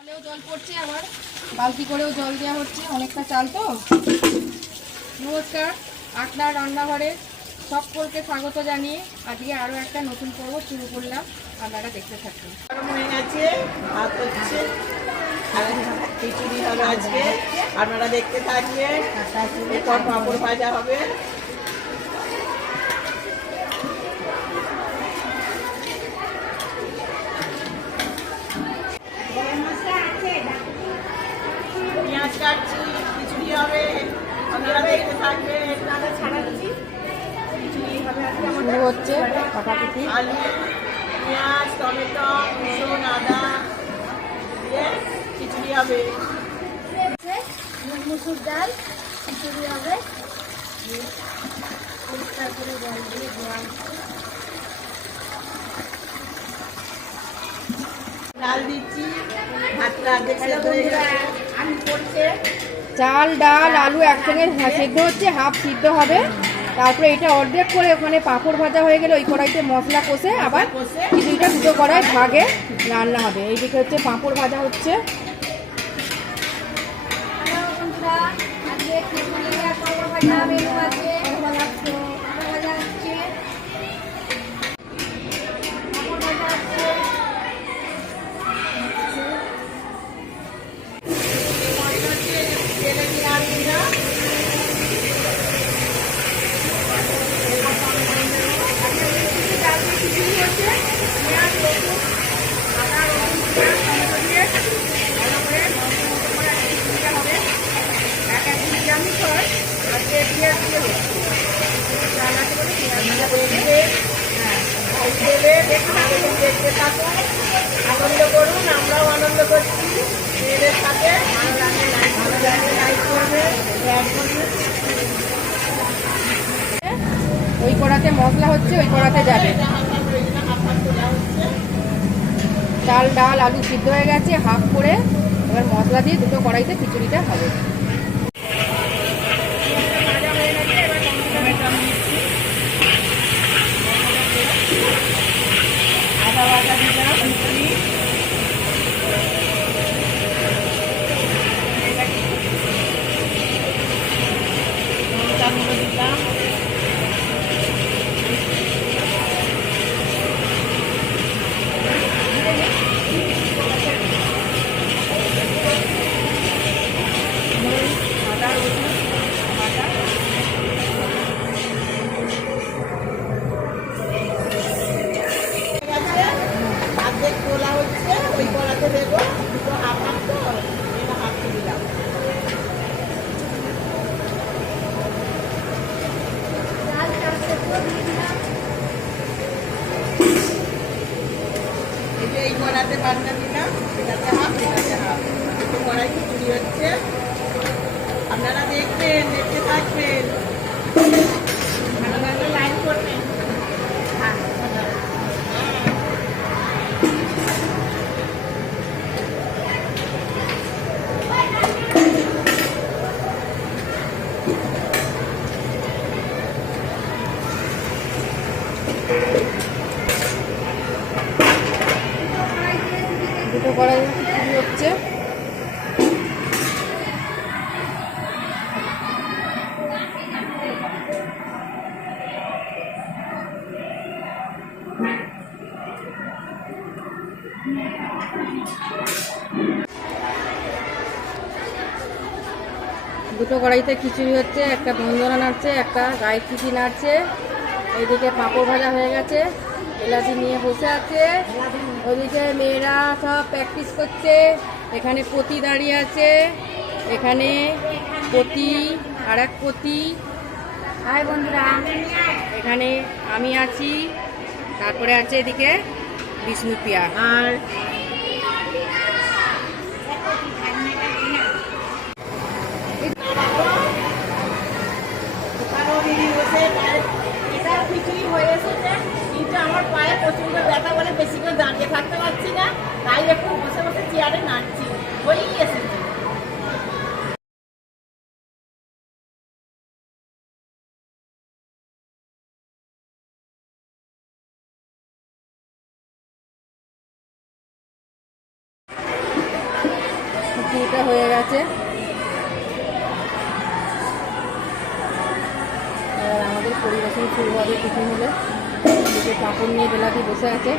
কলেও জল পড়ছে, আবার বালতি করেও জল দেওয়া হচ্ছে, অনেকটা চাল তো। নমস্কার, আপনার রান্নাঘরে সকলকে স্বাগত জানিয়ে আজকে আরও একটা নতুন পর্ব শুরু করলাম। আপনারা দেখতে থাকুন। গরম হয়ে গেছে, ভাত হচ্ছে, খিচুড়ি হবে আজকে, আপনারা দেখতে থাকবেন। এরপর পাঁপড় ভাজা হবে। পেঁয়াজ কাটছি, খিচুড়ি হবে, আপনারা দেখতে থাকবেন। খিচুড়ি হবে আজকে শুরু হচ্ছে কাটাকুটি। আলু, পেঁয়াজ, টমেটো, রসুন, আদা দিয়ে খিচুড়ি হবে। মুসুর ডাল খিচুড়ি হবে, পরিষ্কার করে জল দিয়ে ধোয়া ডাল দিচ্ছি, ভাতটা অর্ধেক সেদ্ধ হয়ে গেছে, আলু পড়ছে। চাল ডাল আলু একসঙ্গে সেদ্ধ হচ্ছে, হাফ সিদ্ধ হবে। তারপরে এটা অর্ধেক করে ওখানে পাঁপড় ভাজা হয়ে গেলে ওই কড়াইতে মশলা কষে আবার খিচুড়িটা দুটো কড়াই ভাগে রান্না হবে। এইদিকে হচ্ছে পাঁপড় ভাজা হচ্ছে। আজকে খিচুড়ি আর পাঁপড় ভাজা মেনু আছে। পাঁপড় ভাজা হচ্ছে, পাঁপড় ভাজা হচ্ছে, তেলে দিয়ে আলু দিলাম, খিচুড়ি হচ্ছে, পেঁয়াজ, রসুন, আদা, রসুন, পেঁয়াজ, টমেটো দিয়ে ভালো করে খিচুড়িটা হবে। এক নিরামিষ হয়, আজকে পেঁয়াজ দিয়ে হচ্ছে। চাল আছে বলে পেঁয়াজ ভাজা দেখবে, হ্যাঁ দেবে, দেখতে থাকুন, আনন্দ করুন, আমরাও আনন্দ করছি মেয়েদের সাথে। ভালো লাগলে লাইক করবে, শেয়ার করবে। ওই কড়াতে মশলা হচ্ছে, ওই কড়াতে যাবে। চাল ডাল আলু সিদ্ধ হয়ে গেছে, হাফ করে এবার মশলা দিয়ে দুটো কড়াইতে খিচুড়িটা হবে। আদা বাটা দিলাম, লঙ্কা দিলাম, আদা রসুন বাটা, অর্ধেক তোলা হচ্ছে, ওই কড়াতে দেবো, দুটো হাফ হাফ তো, এটা হাফ দিলাম। ডাল চাল সেদ্ধ দিয়ে দিলাম। এই যে এই কড়াতে বাটনা দিলাম, এটাতে হাফ, এটাতে হাফ, দুটো কড়াই খিচুড়ি হচ্ছে। আপনারা দেখবেন, দেখতে থাকবেন, ভালো লাগলে লাইক করবেন। হ্যাঁ দুটো কড়াই খিচুড়ি হচ্ছে। দুটো কড়াইতে খিচুড়ি হচ্ছে, একটা বন্ধনা নাড়ছে, একটা গায়ে খিচি নাড়ছে। এইদিকে পাঁপড় ভাজা হয়ে গেছে, এলাচি নিয়ে বসে আছে। ওইদিকে মেয়েরা সব প্র্যাকটিস করছে। এখানে পতি দাঁড়িয়ে আছে, এখানে পতি আর এক পতি। হাই বন্ধুরা, এখানে আমি আছি, তারপরে আছে এদিকে বিষ্ণুপ্রিয়া। আর এটাও খিচুড়ি হয়ে এসেছে, কিন্তু আমার পায়ে প্রচন্ড ব্যথা বলে বেশি করে দাঁড়িয়ে থাকতে পারছি না, তাই একটু বসে বসে চেয়ারে নাড়ছি, হয়েই এসেছে। এটা হয়ে গেছে। এবার আমাদের পরিবেশন শুরু হবে টিফিন হলে। এদিকে পাঁপড় নিয়ে বেলাতি বসে আছে।